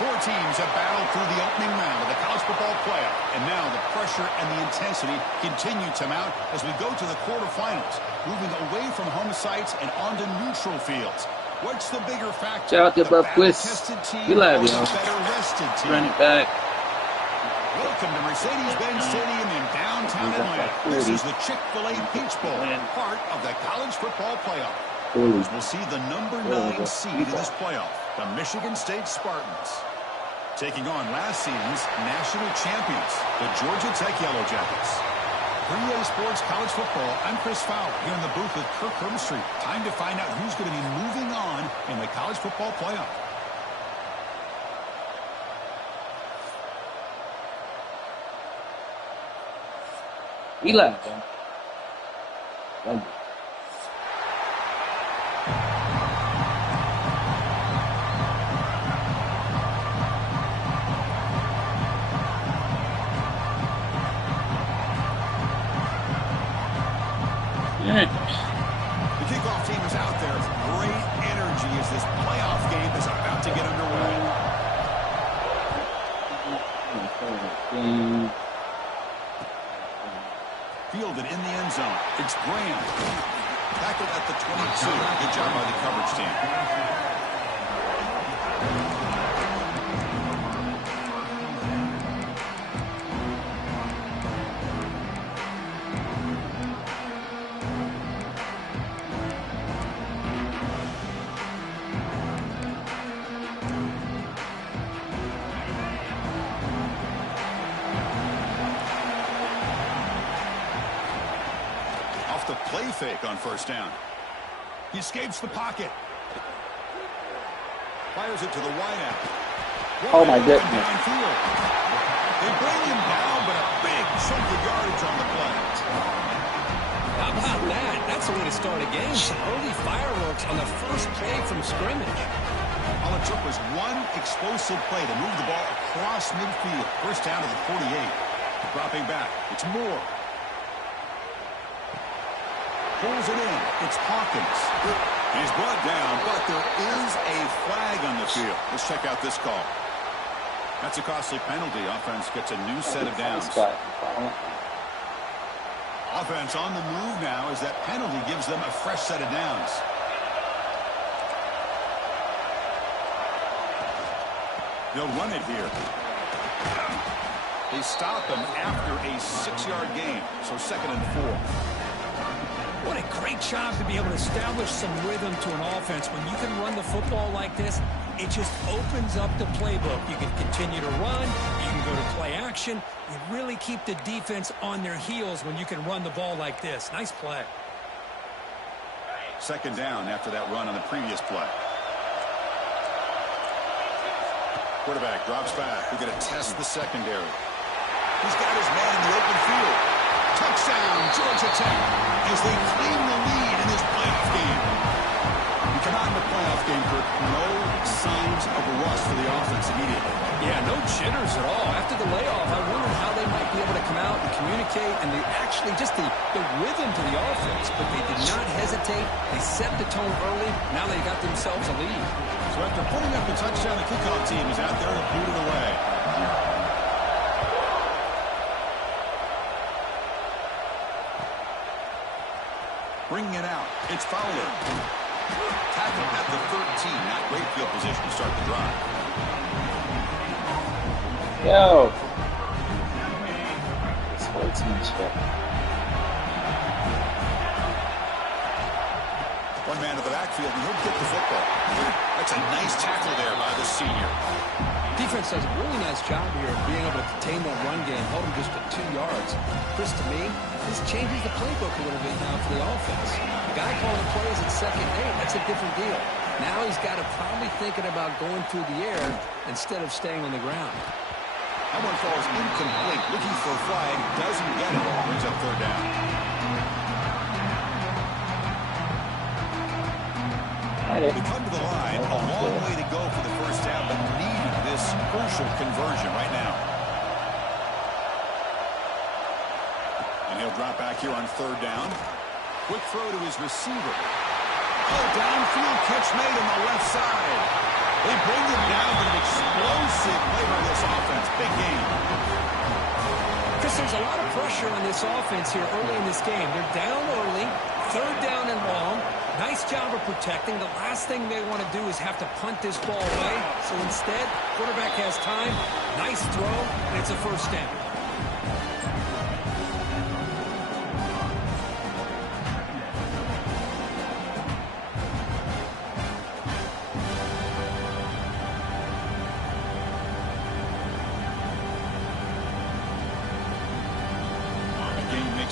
Four teams have battled through the opening round of the college football playoff. And now the pressure and the intensity continue to mount as we go to the quarterfinals, moving away from home sites and onto neutral fields. What's the bigger factor? Shout out to The Buff Quiz. battle-tested team We live, or the y'all. better rested team? Run it back. Welcome to Mercedes-Benz Stadium in downtown Atlanta. This is the Chick-fil-A Peach Bowl, part of the college football playoff. As we'll see the number 9 seed in this playoff, the Michigan State Spartans, taking on last season's national champions, the Georgia Tech Yellow Jackets. For EA Sports College Football, I'm Chris Fowler here in the booth with Kirk Herbstreit. Time to find out who's going to be moving on in the college football playoff. Eli. The kickoff team is out there. Great energy as this playoff game is about to get underway. Fielded in the end zone. It's Graham. Tackled at the 22. Good job by the coverage team. The play fake on first down. He escapes the pocket. Fires it to the wideout. Oh my goodness. Downfield. They bring him down, but a big chunk of yardage on the play. How about that? That's the way to start a game. Some early fireworks on the first play from scrimmage. All it took was one explosive play to move the ball across midfield. First down to the 48. Dropping back. It's Moore. Pulls it in. It's Hawkins. He's brought down, but there is a flag on the field. Let's check out this call. That's a costly penalty. Offense gets a new set of downs. Offense on the move now as that penalty gives them a fresh set of downs. They'll run it here. They stop him after a 6-yard gain, so 2nd and 4. What a great job to be able to establish some rhythm to an offense. When you can run the football like this, it just opens up the playbook. You can continue to run. You can go to play action. You really keep the defense on their heels when you can run the ball like this. Nice play. 2nd down after that run on the previous play. Quarterback drops back. We're going to test the secondary. He's got his man in the open field. Touchdown, Georgia Tech, as they claim the lead in this playoff game. We come out in the playoff game, Kirk. No signs of a rust for the offense immediately. Yeah, no jitters at all. After the layoff, I wondered how they might be able to come out and communicate and actually just the rhythm to the offense. But they did not hesitate. They set the tone early. Now they got themselves a lead. So after putting up the touchdown, the kickoff team is out there to boot it away. Bringing it out. It's Fowler. Tackled at the 13. Not great field position to start the drive. Yo. Sportsmanship. One man to the backfield, and he'll get the football. That's a nice tackle there by the senior. Defense does a really nice job here of being able to contain that run game, hold him just to 2 yards. Chris, to me, this changes the playbook a little bit now for the offense. The guy calling plays at 2nd and 8, that's a different deal. Now he's got to probably thinking about going through the air instead of staying on the ground. That one falls incomplete. Looking for a flag, doesn't get it. Brings up 3rd down. We come to the line, a long way to go for the first down, but need this crucial conversion right now. And he'll drop back here on 3rd down. Quick throw to his receiver. Oh, downfield catch made on the left side. They bring them down with an explosive play by this offense. Big game. Chris, there's a lot of pressure on this offense here early in this game. They're down early, third down and long. Nice job of protecting. The last thing they want to do is have to punt this ball away. So instead, quarterback has time. Nice throw, and it's a first down.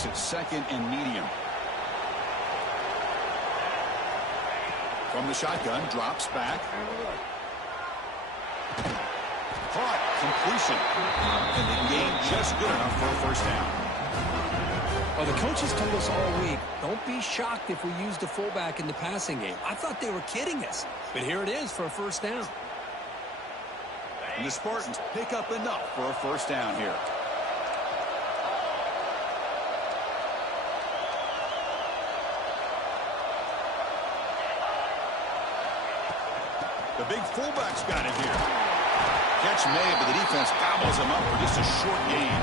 It's second and medium. From the shotgun, drops back. Caught, completion. And the game just good enough for a first down. Well, the coaches told us all week, don't be shocked if we use the fullback in the passing game. I thought they were kidding us, but here it is for a first down. And the Spartans pick up enough for a first down here. The big fullback's got it here. Catch made, but the defense gobbles him up for just a short gain.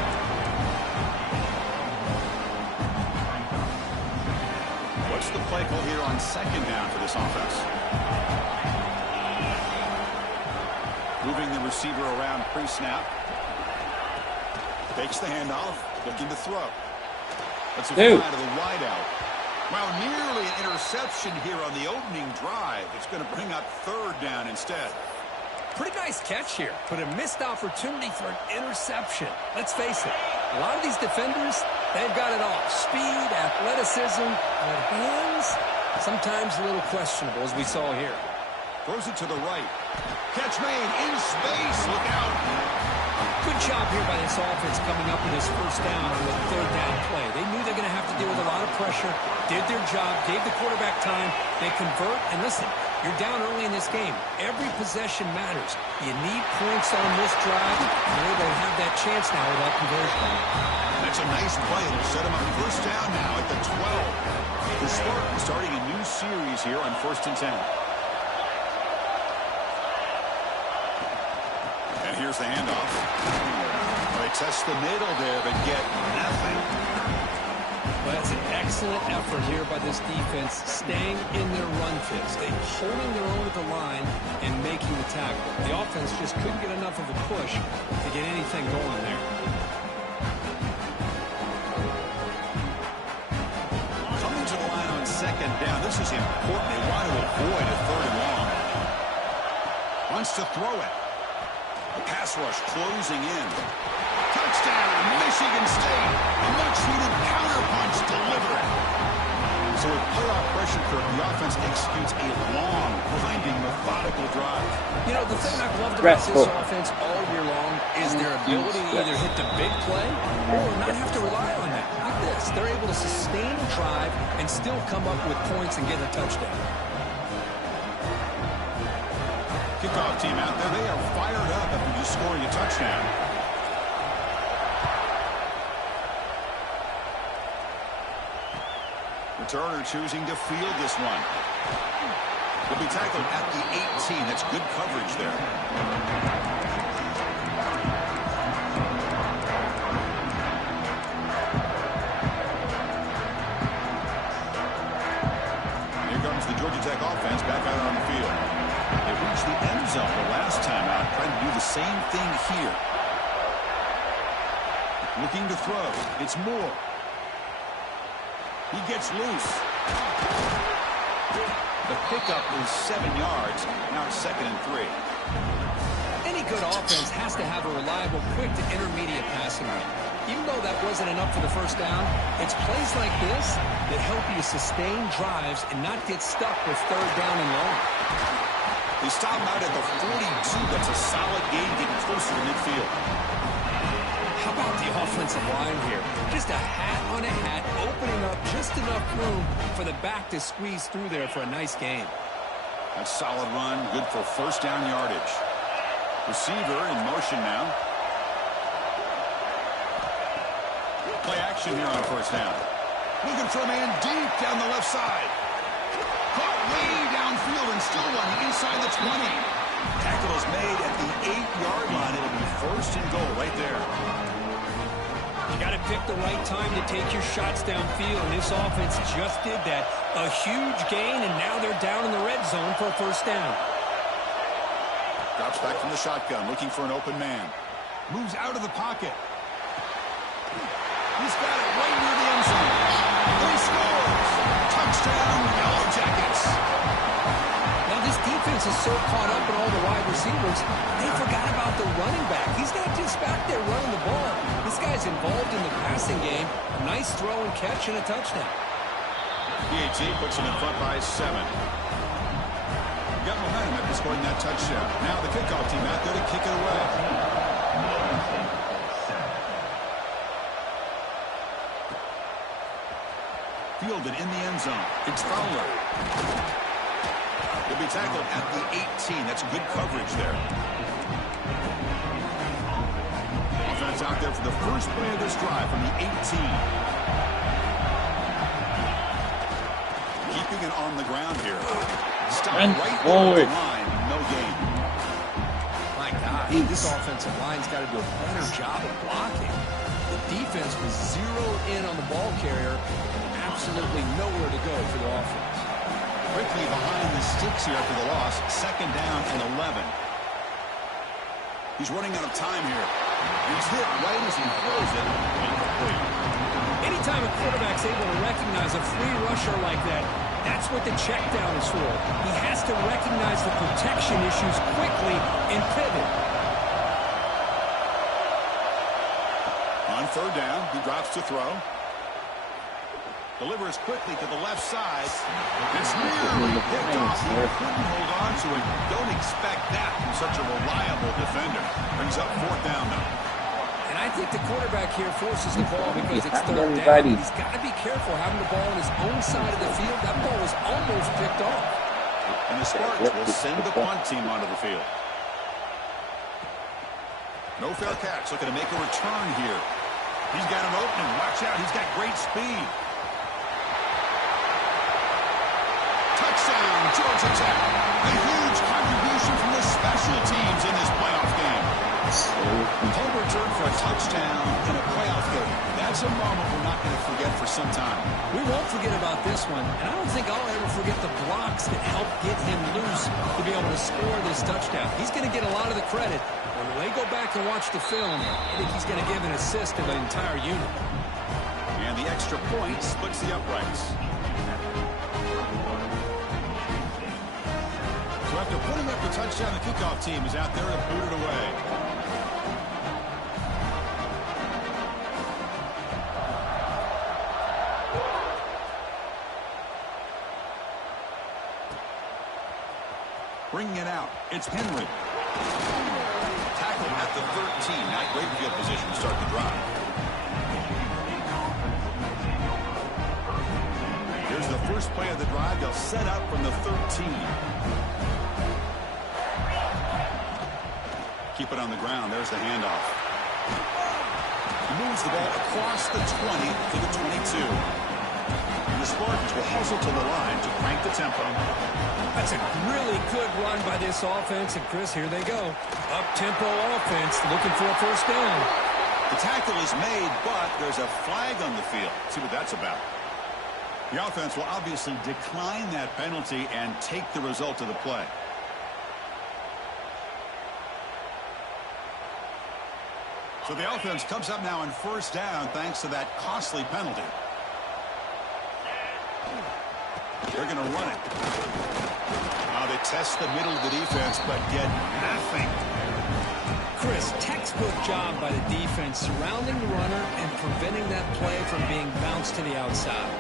What's the play call here on second down for this offense? Moving the receiver around pre-snap. Takes the handoff, looking to throw. That's a fly to the wideout. Well, nearly an interception here on the opening drive. It's going to bring up third down instead. Pretty nice catch here, but a missed opportunity for an interception. Let's face it, a lot of these defenders, they've got it all. Speed, athleticism, but hands, sometimes a little questionable, as we saw here. Throws it to the right. Catch made in space. Look out. Good job here by this offense coming up with this first down on the third down play. They knew they're going to have to deal with a lot of pressure, did their job, gave the quarterback time. They convert, and listen, you're down early in this game. Every possession matters. You need points on this drive. You're able to have that chance now with that conversion. That's a nice play. It'll set them up first down now at the 12. The Spartans starting a new series here on 1st and 10. And here's the handoff. They test the middle there, but get nothing. Well, that's an excellent effort here by this defense, staying in their run fits. They holding their own at the line and making the tackle. The offense just couldn't get enough of a push to get anything going there. Coming to the line on second down. This is important. They want to avoid a third and long. Wants to throw it. The pass rush closing in. Touchdown, Michigan State. A much-needed counterpunch delivered. So with playoff pressure, the offense executes a long, grinding, methodical drive. You know, the thing I've loved about this offense all year long is their ability to either hit the big play or not have to rely on that. Like this, they're able to sustain a drive and still come up with points and get a touchdown. Kickoff team out there. They are fired up after just scoring a touchdown. Returner choosing to field this one. Will be tackled at the 18. That's good coverage there. Here comes the Georgia Tech offense back out on the field. They reached the end zone the last time out, trying to do the same thing here. Looking to throw. It's Moore. He gets loose. The pickup is 7 yards. Now it's 2nd and 3. Any good offense has to have a reliable, quick to intermediate passing game. Even though that wasn't enough for the first down, it's plays like this that help you sustain drives and not get stuck with third down and long. They stop out at the 42. That's a solid gain, getting closer to midfield. How about the offensive line here? Just a hat on a hat, opening up just enough room for the back to squeeze through there for a nice gain. A solid run, good for first down yardage. Receiver in motion now. Play action here on first down. Looking for a man deep down the left side. Caught way downfield and still on the inside the 20. Tackle is made at the 8-yard line. It'll be first and goal right there. You got to pick the right time to take your shots downfield, and this offense just did that. A huge gain, and now they're down in the red zone for a first down. Drops back from the shotgun, looking for an open man. Moves out of the pocket. He's got it right near the end zone. And he scores! Touchdown, Yellow Jackets! Now, this defense is so caught up in all the wide receivers, they forgot about the running back. He's not just back there running the ball. This guy's involved in the passing game. A nice throw and catch and a touchdown. PAT puts him in front by 7. Got momentum after scoring that touchdown. Now the kickoff team out there to kick it away. Fielded in the end zone. It's Fowler. He'll be tackled at the 18. That's good coverage there. Offense out there for the first play of this drive from the 18. Keeping it on the ground here. Stop right there at the line. No gain. My God, this offensive line's got to do a better job of blocking. The defense was zeroed in on the ball carrier and absolutely nowhere to go for the offense. Quickly behind the sticks here after the loss. Second down and 11. He's running out of time here. He's hit right as he throws it. Incomplete. Anytime a quarterback's able to recognize a free rusher like that, that's what the check down is for. He has to recognize the protection issues quickly and pivot. On third down, he drops to throw. Delivers quickly to the left side. It's nearly picked off. He couldn't hold on to it. Don't expect that from such a reliable defender. Brings up fourth down now. And I think the quarterback here forces the ball because it's third down. He's got to be careful having the ball on his own side of the field. That ball was almost picked off. And the Spartans will send the punt team onto the field. No fair catch. Looking to make a return here. He's got an opening. Watch out. He's got great speed. Touchdown, Georgia Tech. A huge contribution from the special teams in this playoff game. Home return for a touchdown in a playoff game. That's a moment we're not going to forget for some time. We won't forget about this one, and I don't think I'll ever forget the blocks that helped get him loose to be able to score this touchdown. He's going to get a lot of the credit. When they go back and watch the film, I think he's going to give an assist to the entire unit. And the extra point splits the uprights. So after putting up the touchdown, the kickoff team is out there to boot it away. Bringing it out, it's Henry. Tackled at the 13. Not great field position to start the drive. Here's the first play of the drive. They'll set up from the 13. Keep it on the ground. There's the handoff. He moves the ball across the 20 to the 22. And the Spartans will hustle to the line to crank the tempo. That's a really good run by this offense. And, Chris, here they go. Up-tempo offense looking for a first down. The tackle is made, but there's a flag on the field. See what that's about. The offense will obviously decline that penalty and take the result of the play. So the offense comes up now on first down thanks to that costly penalty. They're going to run it. They test the middle of the defense, but get nothing. Chris, textbook job by the defense surrounding the runner and preventing that play from being bounced to the outside.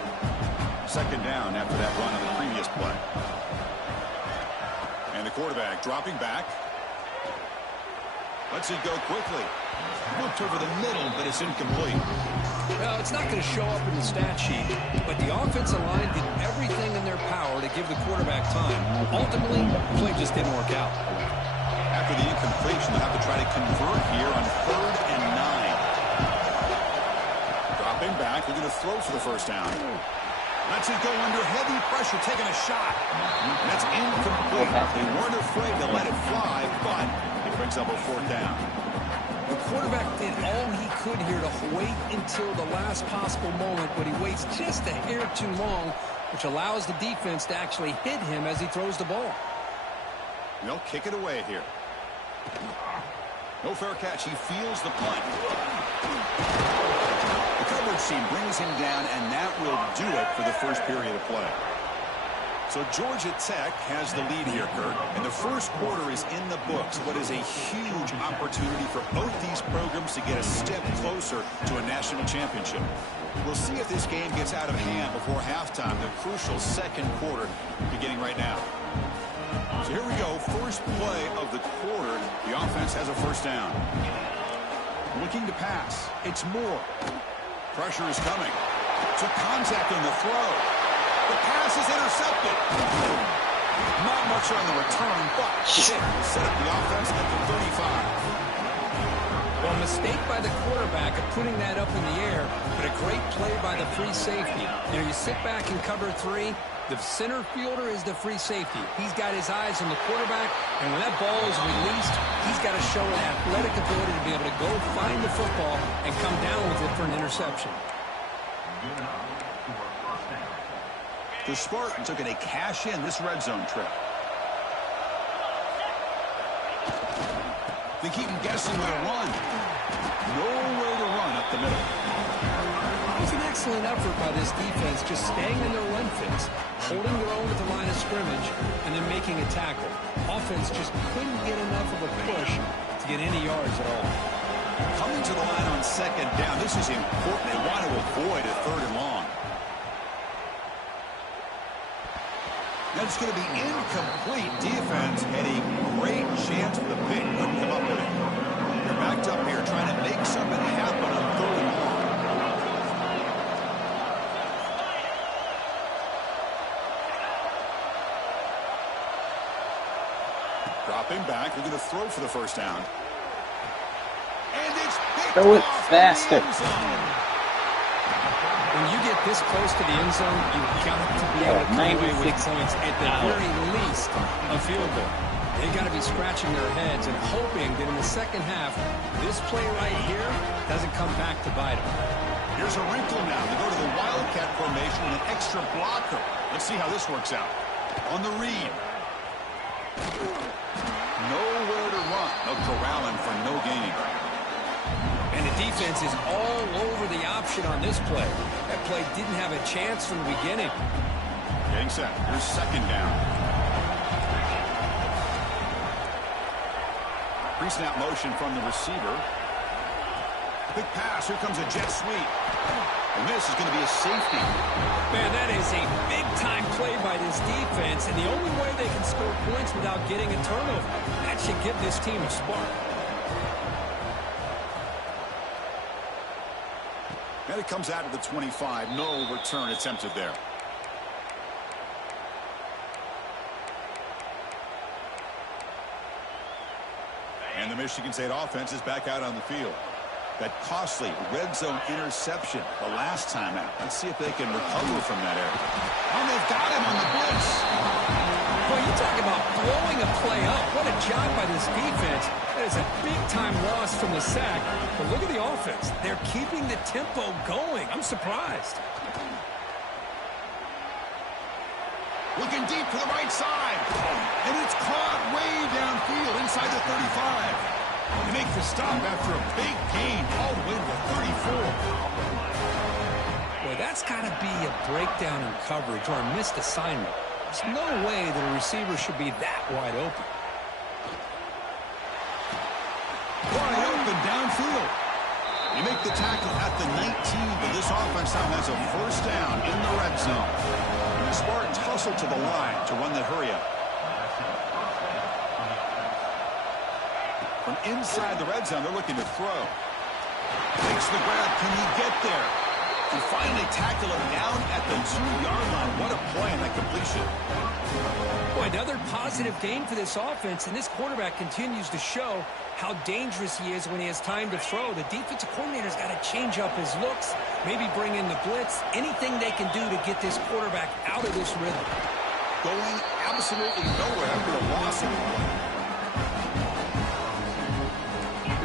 Second down after that run on the previous play. And the quarterback dropping back. Lets it go quickly. Looked over the middle, but it's incomplete. Well, it's not going to show up in the stat sheet, but the offensive line did everything in their power to give the quarterback time. Ultimately, the play just didn't work out. After the incompletion, they'll have to try to convert here on 3rd and 9. Dropping back, we're going to throw for the first down. Lets it go under heavy pressure, taking a shot. And that's incomplete. They weren't afraid to let it fly, but it brings up a 4th down. The quarterback did all he could here to wait until the last possible moment, but he waits just a hair too long, which allows the defense to actually hit him as he throws the ball. They'll kick it away here. No fair catch. He feels the punt. The coverage team brings him down, and that will do it for the first period of play. So Georgia Tech has the lead here, Kurt, and the first quarter is in the books. What is a huge opportunity for both these programs to get a step closer to a national championship. We'll see if this game gets out of hand before halftime, the crucial second quarter beginning right now. So here we go, first play of the quarter. The offense has a 1st down. Looking to pass. It's Moore. Pressure is coming. To contact on the throw. The pass is intercepted. Not much on the return, but set up the offense at the 35. Well, a mistake by the quarterback of putting that up in the air, but a great play by the free safety. You know, you sit back and cover 3. The center fielder is the free safety. He's got his eyes on the quarterback, and when that ball is released, he's got to show an athletic ability to be able to go find the football and come down with it for an interception. The Spartans are going to cash in this red zone trip. They keep him guessing with a run. Nowhere to run up the middle. It was an excellent effort by this defense, just staying in their run fits, holding their own at the line of scrimmage, and then making a tackle. Offense just couldn't get enough of a push to get any yards at all. Coming to the line on 2nd down, this is important. They want to avoid a 3rd and long. That's going to be incomplete. Defense had a great chance for the pick. Couldn't come up with it. They're backed up here trying to make something happen on 3rd and long. Dropping back. They're going to throw for the 1st down. And it's picked Throw it off faster. in the end zone. When you get this close to the end zone, you've got to be able to come away with points, at the very least, a field goal. They've got to be scratching their heads and hoping that in the second half, this play right here doesn't come back to bite them. Here's a wrinkle now. They go to the Wildcat formation with an extra blocker. Let's see how this works out. On the read. Nowhere to run. No corralling for no gain. And the defense is all over the option on this play. That play didn't have a chance from the beginning. Getting set. Here's 2nd down. Pre-snap motion from the receiver. Big pass. Here comes a jet sweep. And this is going to be a safety. Man, that is a big-time play by this defense, and the only way they can score points without getting a turnover. That should give this team a spark. And it comes out of the 25. No return attempted there. And the Michigan State offense is back out on the field. That costly red zone interception the last time out. Let's see if they can recover from that error. Oh, they've got him on the blitz. Well, you talk about blowing a play up. What a job by this defense. That is a big-time loss from the sack. But look at the offense. They're keeping the tempo going. I'm surprised. Looking deep to the right side. And it's caught way downfield inside the 35. They make the stop after a big gain all the way to the 34. Boy, that's got to be a breakdown in coverage or a missed assignment. There's no way that a receiver should be that wide open. Wide open downfield. They make the tackle at the 19, but this offense now has a 1st down in the red zone. And the Spartans hustle to the line to run that hurry up. From inside the red zone, they're looking to throw. Takes the grab. Can he get there? And finally tackle him down at the 2-yard line. What a play on that completion. Boy, another positive game for this offense, and this quarterback continues to show how dangerous he is when he has time to throw. The defensive coordinator's got to change up his looks, maybe bring in the blitz, anything they can do to get this quarterback out of this rhythm. Going absolutely nowhere after a loss of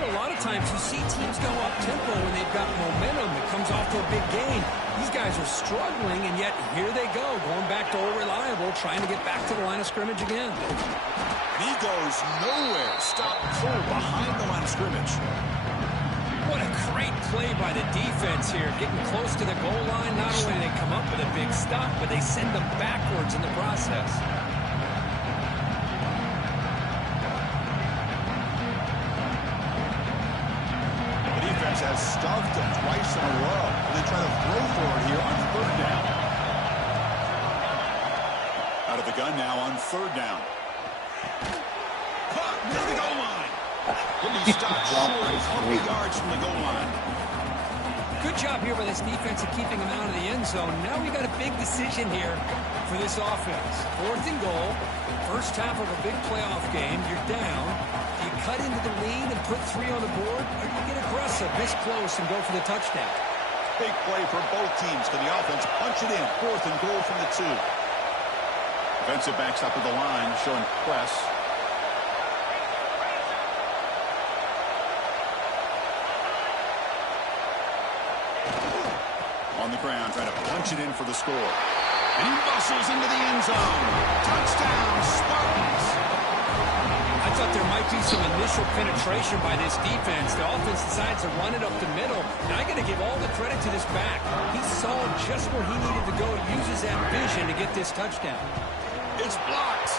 a lot of times you see teams go up-tempo when they've got momentum that comes off to a big gain. These guys are struggling, and yet here they go, going back to old reliable, trying to get back to the line of scrimmage again. He goes nowhere. Stop cold behind the line of scrimmage. What a great play by the defense here. Getting close to the goal line, not only do they come up with a big stop, but they send them backwards in the process. The defense has stuffed him twice in a row. And they try to throw for it here on 3rd down. Out of the gun now on 3rd down. Caught near the goal line. Will be stopped short of 20 yards from the goal line. Good job here by this defense of keeping him out of the end zone. Now we got a big decision here for this offense. 4th and goal. First half of a big playoff game. You're down. Do you cut into the lead and put 3 on the board? Or do you get aggressive, this close, and go for the touchdown? Big play for both teams. Can the offense punch it in? 4th and goal from the 2. Defensive backs up at the line, showing press. On the ground, trying to punch it in for the score. And he muscles into the end zone. Touchdown, Spartans. I thought there might be some initial penetration by this defense. The offense decides to run it up the middle. And I got to give all the credit to this back. He saw just where he needed to go, uses that vision to get this touchdown. It's blocked.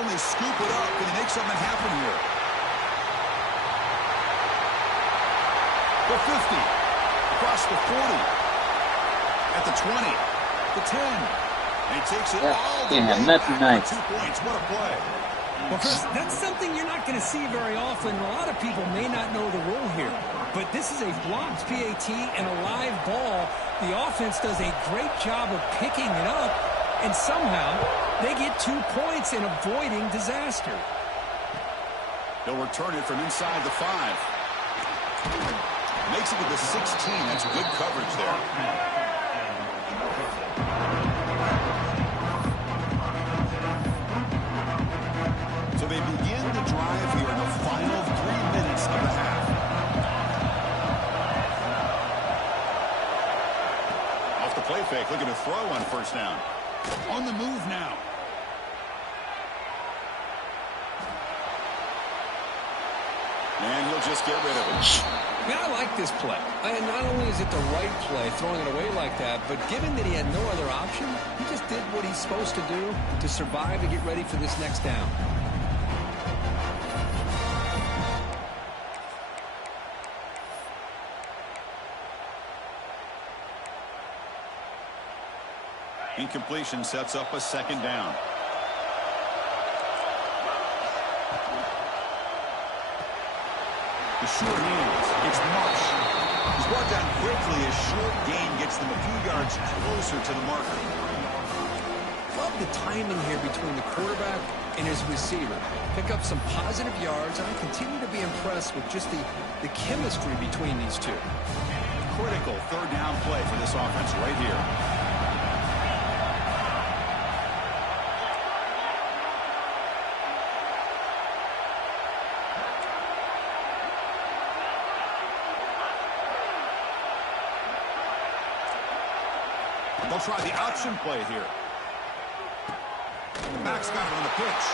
Only scoop it up and make something happen here. The 50. Across the 40. At the 20. The 10. And he takes it all the way back for 2 points. What a play. Well, Chris, that's something you're not going to see very often. A lot of people may not know the rule here. But this is a blocked PAT and a live ball. The offense does a great job of picking it up. And somehow, they get 2 points in avoiding disaster. They'll return it from inside the 5. Makes it to the 16. That's good coverage there. So they begin the drive here in the final 3 minutes of the half. Off the play fake, looking to throw on 1st down. On the move now. And he'll just get rid of it. Man, I like this play. And not only is it the right play, throwing it away like that, but given that he had no other option, he just did what he's supposed to do to survive and get ready for this next down. Incompletion sets up a 2nd down. The short hands. It's Marsh. He's brought down quickly. His short gain gets them a few yards closer to the marker. Love the timing here between the quarterback and his receiver. Pick up some positive yards, and I continue to be impressed with just the chemistry between these two. Critical 3rd down play for this offense right here. They'll try the option play here. The back's got it on the pitch.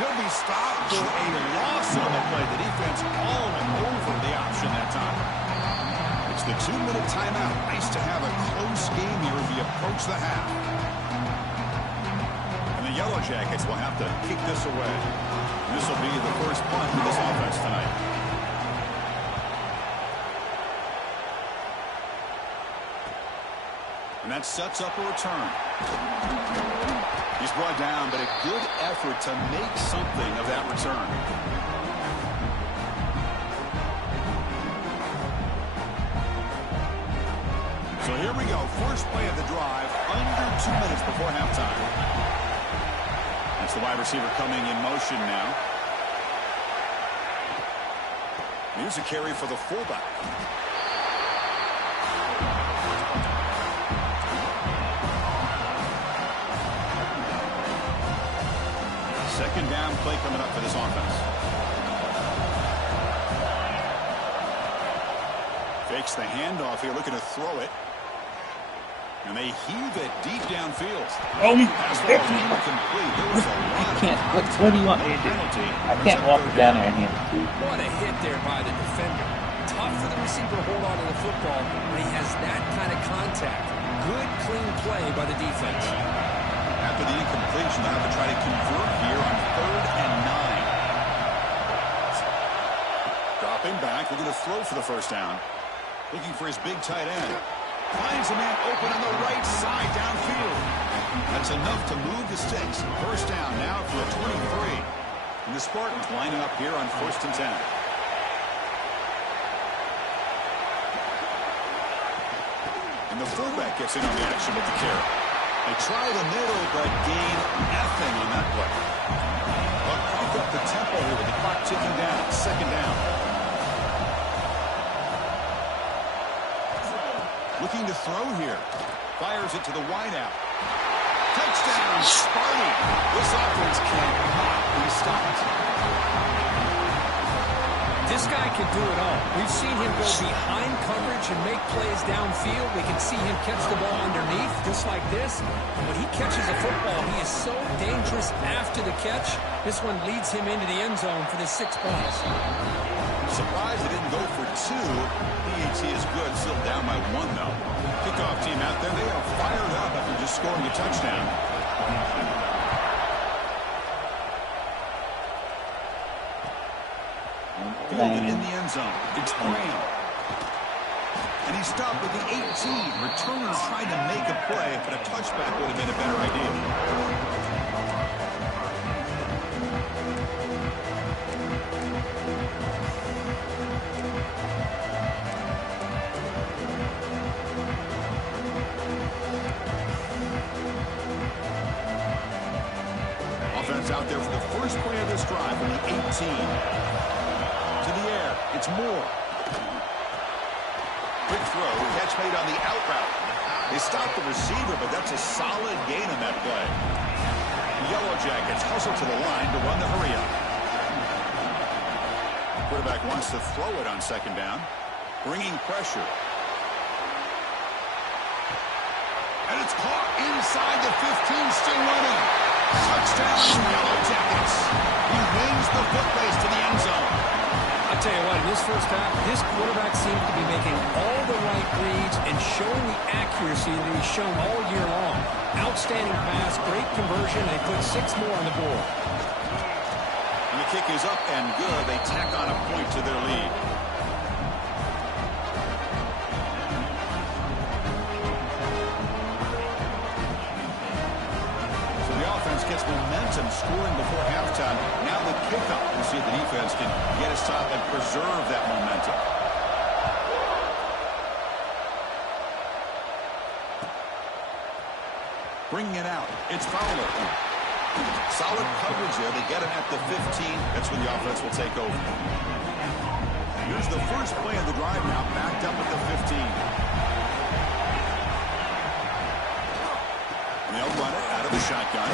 He'll be stopped for a loss on the play. The defense all over the option that time. It's the 2-minute timeout. Nice to have a close game here as we approach the half. And the Yellow Jackets will have to kick this away. This will be the first punt for this offense tonight. And that sets up a return. He's brought down, but a good effort to make something of that return. So here we go. First play of the drive, under 2 minutes before halftime. That's the wide receiver coming in motion now. Here's a carry for the fullback. Second down play coming up for this offense. Fakes the handoff here, looking to throw it. And they heave it deep downfield. Oh, Pass ball is incomplete. There was a lot I can't. What do you want me to do? I can't walk it down there and hand it to you. What a hit there by the defender. Tough for the receiver to hold on to the football when he has that kind of contact. Good, clean play by the defense. After the incompletion, they'll have to try to convert here on 3rd and 9. Dropping back, looking to throw for the first down. Looking for his big tight end. Finds a man open on the right side downfield. That's enough to move the sticks. First down now for the 23. And the Spartans lining up here on 1st and 10. And the fullback gets in on the action with the carry. They try the middle, but gain nothing on that play. They'll crank up the tempo here with the clock ticking down. Second down. Looking to throw here. Fires it to the wideout. Touchdown, Sparty. This offense cannot be stopped. This guy can do it all. We've seen him go behind coverage and make plays downfield. We can see him catch the ball underneath, just like this. And when he catches a football, he is so dangerous after the catch. This one leads him into the end zone for the 6 points. Surprised they didn't go for 2. PAT is good, still down by 1, though. Kickoff team out there, they are fired up after just scoring a touchdown. Fielded in the end zone. It's Graham. And he stopped with the 18. Returner tried to make a play, but a touchback would have been a better idea. Offense out there for the first play of this drive from the 18. To the air, it's Moore. Quick throw, catch made on the out route. They stopped the receiver, but that's a solid gain on that play. The Yellow Jackets hustle to the line to run the hurry up. Quarterback wants to throw it on second down, bringing pressure. And it's caught inside the 15, still running. Touchdown, Yellow Jackets. He wins the foot race to the end zone. I'll tell you what, in this first half, this quarterback seems to be making all the right reads and showing the accuracy that he's shown all year long. Outstanding pass, great conversion, they put 6 more on the board. And the kick is up and good. They tack on a point to their lead. So the offense gets momentum, scoring before halftime. Now the kickoff. We'll see if the defense can get a stop and preserve that momentum. Bringing it out. It's Fowler. Solid coverage there. They get him at the 15. That's when the offense will take over. Here's the first play of the drive now, backed up at the 15. And they'll run it out of the shotgun.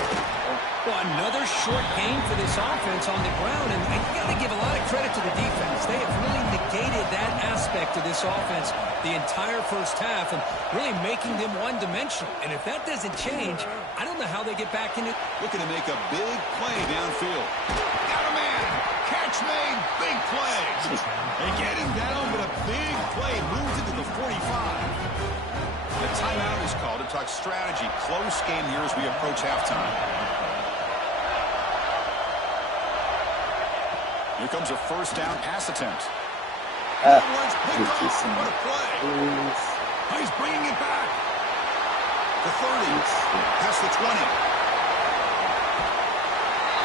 Well, another short gain for this offense on the ground, and you got to give a lot of credit to the defense. They have really negated that aspect of this offense the entire first half and really making them one-dimensional. And if that doesn't change, I don't know how they get back in it. Looking to make a big play downfield. Got a man. Catch made. Big play. They get him down, but a big play moves into the 45. A timeout is called to talk strategy. Close game here as we approach halftime. Here comes a first down pass attempt. That one's picked off. What a play. Oh, he's bringing it back. The 30. Past the 20.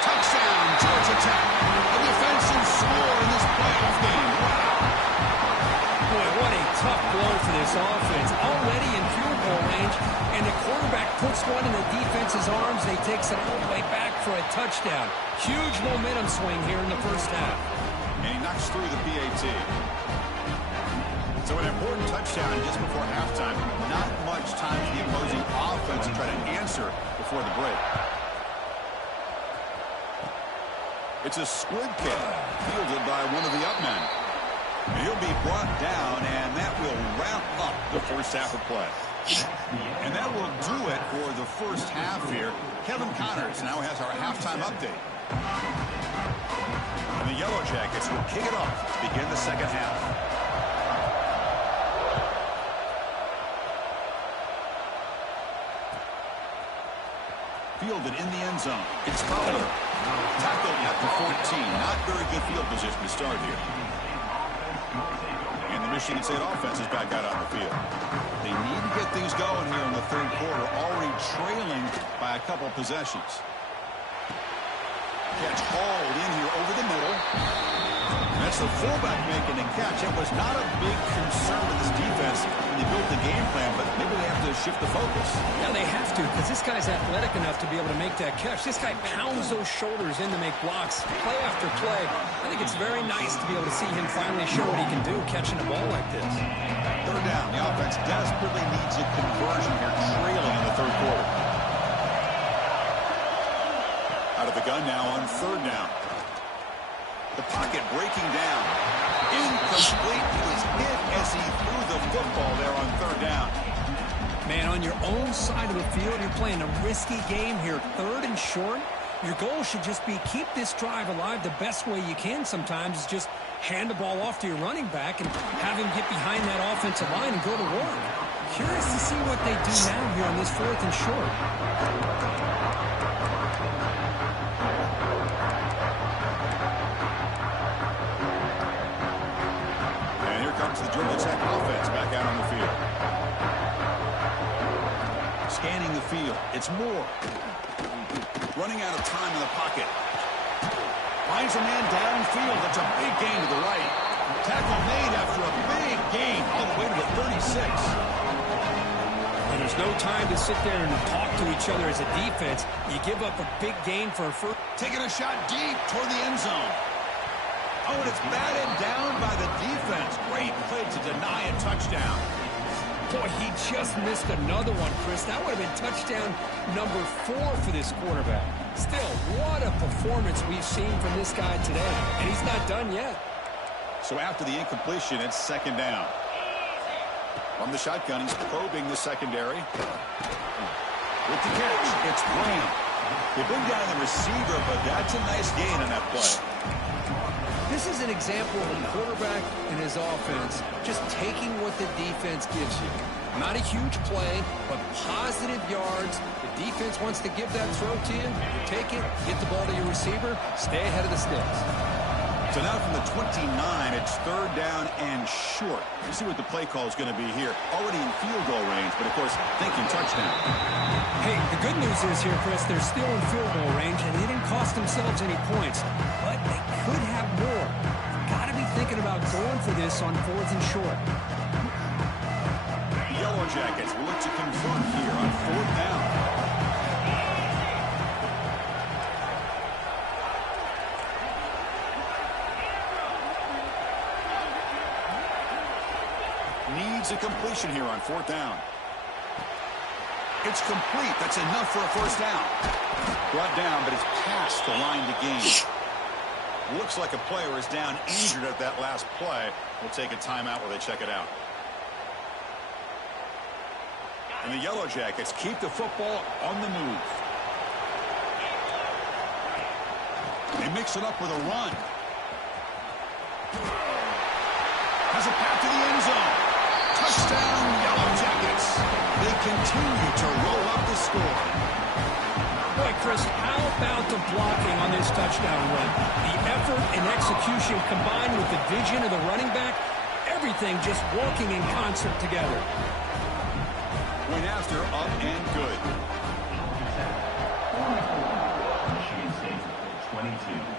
Touchdown, Georgia Tech. A defensive score in this playoff game. Wow. Boy, what a tough blow for this this offense, already in field goal range, and the quarterback puts one in the defense's arms. They takes it all the way back for a touchdown. Huge momentum swing here in the first half. And he knocks through the PAT. So an important touchdown just before halftime. Not much time for the opposing offense to try to answer before the break. It's a squib kick fielded by one of the up men. And he'll be brought down, and that will wrap up the first half of play. And that will do it for the first half here. Kevin Connors now has our halftime update. And the Yellow Jackets will kick it off to begin the second half. Fielded in the end zone. It's Fowler. Tackled at the 14. Not very good field position to start here. And the Michigan State offense is back out on the field. They need to get things going here in the third quarter, already trailing by a couple possessions. Catch hauled in here over the middle. That's the fullback making the catch. It was not a big concern with this defense when they built the game plan, but maybe they have to shift the focus. Yeah, they have to, because this guy's athletic enough to be able to make that catch. This guy pounds those shoulders in to make blocks play after play. I think it's very nice to be able to see him finally show what he can do catching a ball like this. Third down. The offense desperately needs a conversion here, trailing in the third quarter. Out of the gun now on third down. The pocket breaking down. Incomplete. He was hit as he threw the football there on third down. Man, on your own side of the field, you're playing a risky game here. Third and short. Your goal should just be keep this drive alive the best way you can sometimes is just hand the ball off to your running back and have him get behind that offensive line and go to work. Curious to see what they do now here on this fourth and short. The Georgia Tech offense back out on the field. Scanning the field. It's Moore. Running out of time in the pocket. Finds a man downfield. That's a big gain to the right. Tackle made after a big gain all the way to the 36. And there's no time to sit there and talk to each other as a defense. You give up a big gain for a first. Taking a shot deep toward the end zone. Oh, and it's batted down by the defense. Great play to deny a touchdown. Boy, he just missed another one, Chris. That would have been touchdown number 4 for this quarterback. Still, what a performance we've seen from this guy today. And he's not done yet. So after the incompletion, it's second down. From the shotgun, he's probing the secondary. With the catch, it's Graham. They bring down the receiver, but that's a nice gain on that play. This is an example of a quarterback and his offense just taking what the defense gives you. Not a huge play, but positive yards. The defense wants to give that throw to you. Take it, get the ball to your receiver, stay ahead of the sticks. So now from the 29, it's third down and short. You see what the play call is going to be here. Already in field goal range, but of course, thinking touchdown. Hey, the good news is here, Chris, they're still in field goal range, and they didn't cost themselves any points. But they could have more. Got to be thinking about going for this on fourth and short. Yellow Jackets will look to convert here on fourth down. Needs a completion here on fourth down. It's complete. That's enough for a first down. Brought down, but it's past the line to gain. Looks like a player is down injured at that last play. We'll take a timeout while they check it out. And the Yellow Jackets keep the football on the move. They mix it up with a run. Has a path to the end zone. Touchdown, Yellow Jackets. They continue to roll up the score. Boy, Chris, how about the blocking on this touchdown run? The effort and execution combined with the vision of the running back, everything just working in concert together. Point after, up and good. Michigan State, 22.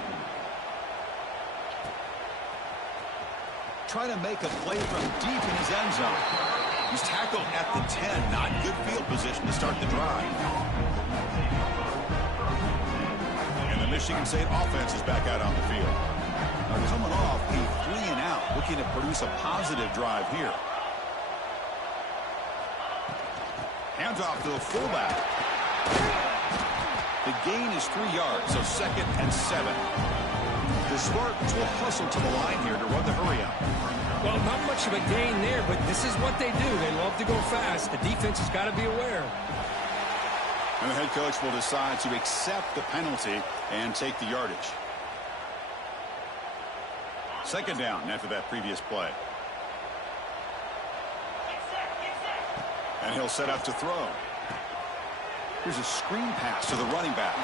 Trying to make a play from deep in his end zone. He's tackled at the 10. Not good field position to start the drive. And the Michigan State offense is back out on the field. Now coming off a 3-and-out, looking to produce a positive drive here. Hands off to the fullback. The gain is 3 yards, so 2nd and 7. The Spartans will hustle to the line here to run the hurry up. Well, not much of a gain there, but this is what they do. They love to go fast. The defense has got to be aware. And the head coach will decide to accept the penalty and take the yardage. 2nd down after that previous play. And he'll set up to throw. Here's a screen pass to the running back.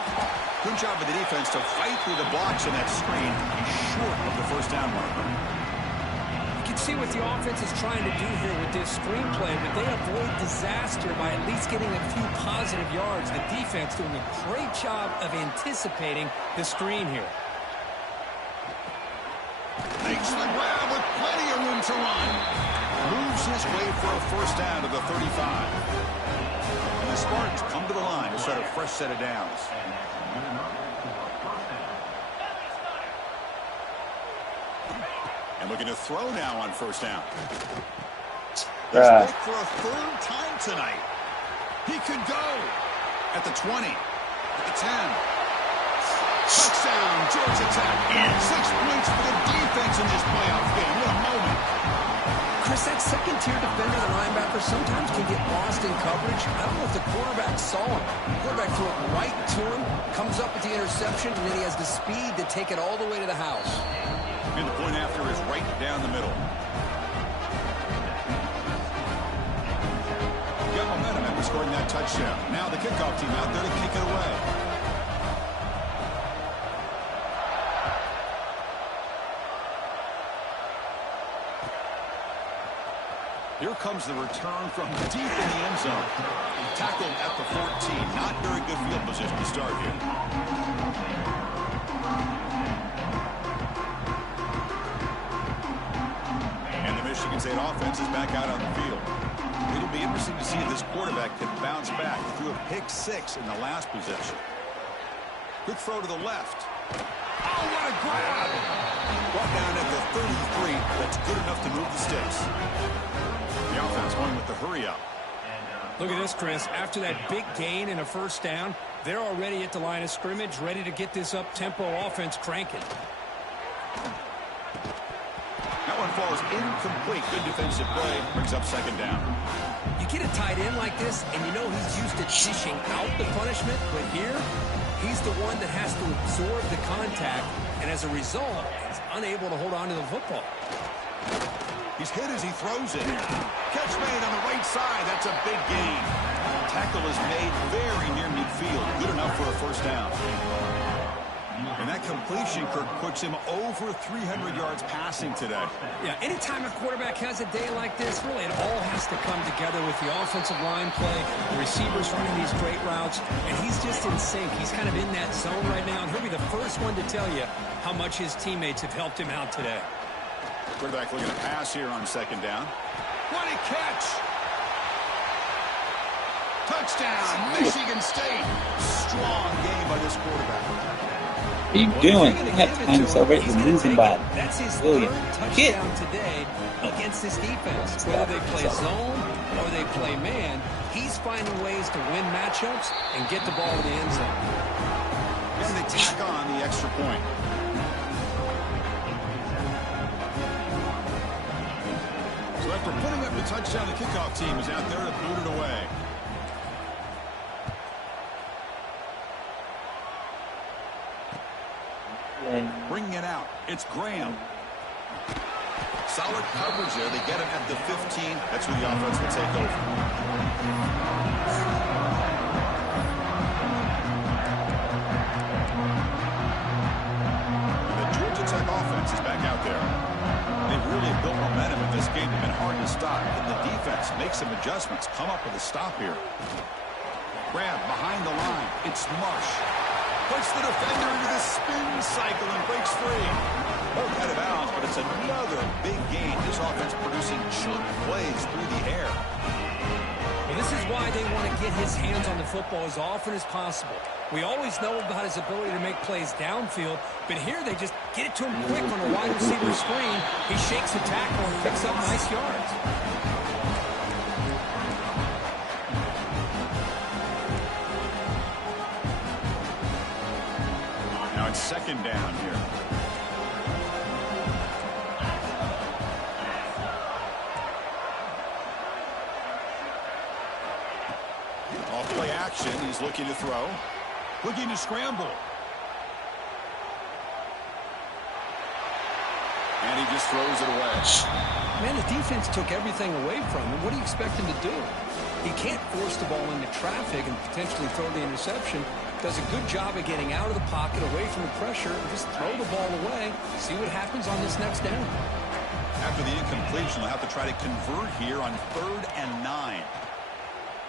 Good job of the defense to fight through the blocks in that screen. He's short of the 1st down marker. You can see what the offense is trying to do here with this screenplay, but they avoid disaster by at least getting a few positive yards. The defense doing a great job of anticipating the screen here. Makes the grab with plenty of room to run. Moves his way for a 1st down to the 35. And the Spartans come to the line to start a fresh set of downs. And looking to throw now on 1st down. He's back for a 3rd time tonight. He could go at the 20, at the 10. Touchdown, Georgia Tech. 6 points for the defense in this playoff game. What a moment. Chris, that second-tier defender, the linebacker, sometimes can get lost in coverage. I don't know if the quarterback saw him. The quarterback threw it right to him, comes up with the interception, and then he has the speed to take it all the way to the house. And the point after is right down the middle. Got momentum after scoring that touchdown. Now the kickoff team out there to kick it away. Here comes the return from deep in the end zone. Tackled at the 14. Not very good field position to start here. And the Michigan State offense is back out on the field. It'll be interesting to see if this quarterback can bounce back. He threw a pick 6 in the last possession. Quick throw to the left. Oh, what a grab! Brought down at the 33. That's good enough to move the sticks. The offense going with the hurry up. Look at this, Chris. After that big gain and a 1st down, they're already at the line of scrimmage, ready to get this up-tempo offense cranking. That one falls incomplete. Good defensive play. Brings up 2nd down. You get a tight end like this, and you know he's used to dishing out the punishment, but here, he's the one that has to absorb the contact, and as a result, he's unable to hold on to the football. He's hit as he throws it. Catch made on the right side. That's a big gain. Tackle is made very near midfield. Good enough for a 1st down. And that completion, Kirk, puts him over 300 yards passing today. Yeah, anytime a quarterback has a day like this, really it all has to come together with the offensive line play, the receivers running these great routes, and he's just in sync. He's kind of in that zone right now, and he'll be the first one to tell you how much his teammates have helped him out today. Quarterback looking to pass here on 2nd down. What a catch! Touchdown, Michigan State. Strong game by this quarterback. What are you doing? You have time to celebrate the losing by That's his William. 3rd touchdown today against this defense. Whether they play zone or they play man, he's finding ways to win matchups and get the ball in the end zone. And they tack on the extra point. So after putting up the touchdown, the kickoff team is out there to boot it away. Bringing it out, it's Graham. Solid coverage there. They get him at the 15. That's who the offense will take over. The Georgia Tech offense is back out there. They really have built momentum in this game. They've been hard to stop. And the defense makes some adjustments. Come up with a stop here. Grab behind the line. It's Marsh. Puts the defender into the spin cycle and breaks free. Both out of bounds, but but it's another big game. This offense producing chunk plays through the air. Well, this is why they want to get his hands on the football as often as possible. We always know about his ability to make plays downfield, but here they just get it to him quick on a wide receiver screen. He shakes the tackle and picks up nice yards. Now it's second down here. Off play action. He's looking to throw. Looking to scramble. And he just throws it away. Man, the defense took everything away from him. What do you expect him to do? He can't force the ball into traffic and potentially throw the interception. Does a good job of getting out of the pocket, away from the pressure, and just throw the ball away. See what happens on this next down. After the incompletion, they'll have to try to convert here on 3rd and 9.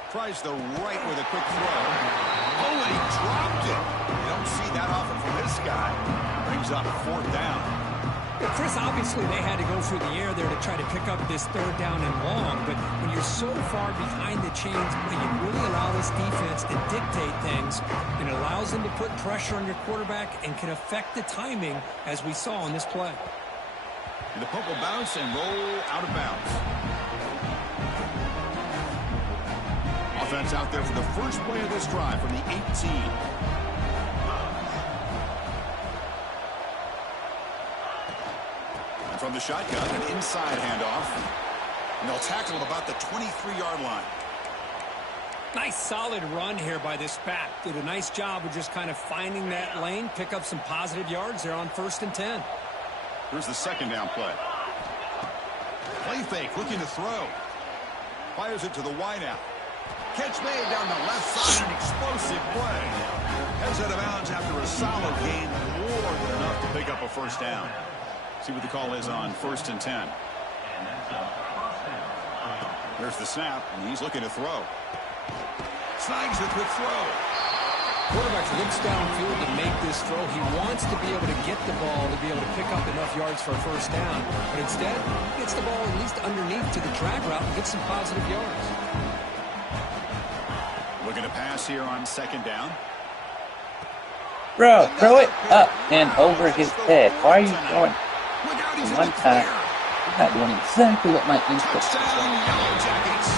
Tries the right with a quick throw. Oh, and he dropped it. You don't see that often from this guy. Brings up 4th down. Well, Chris, obviously they had to go through the air there to try to pick up this 3rd down and long, but when you're so far behind the chains, you really allow this defense to dictate things, and it allows them to put pressure on your quarterback and can affect the timing, as we saw on this play. And the punt will bounce and roll out of bounds. Offense out there for the first play of this drive from the 18. And from the shotgun, an inside handoff. And they'll tackle him about the 23-yard line. Nice solid run here by this back. Did a nice job of just kind of finding that lane, pick up some positive yards there on 1st and 10. Here's the second down play. Play fake, looking to throw. Fires it to the wideout. Catch made down the left side, an explosive play. Heads out of bounds after a solid gain, more than enough to pick up a 1st down. See what the call is on 1st and 10. There's the snap, and he's looking to throw. Snags the quick throw. Quarterback looks downfield to make this throw. He wants to be able to get the ball to be able to pick up enough yards for a 1st down, but instead, he gets the ball at least underneath to the drag route and gets some positive yards. Looking to pass here on 2nd down. Bro, throw it up and over his head. Why are you throwing one time? You're not doing exactly what my instructions say. Touchdown, Yellow Jackets.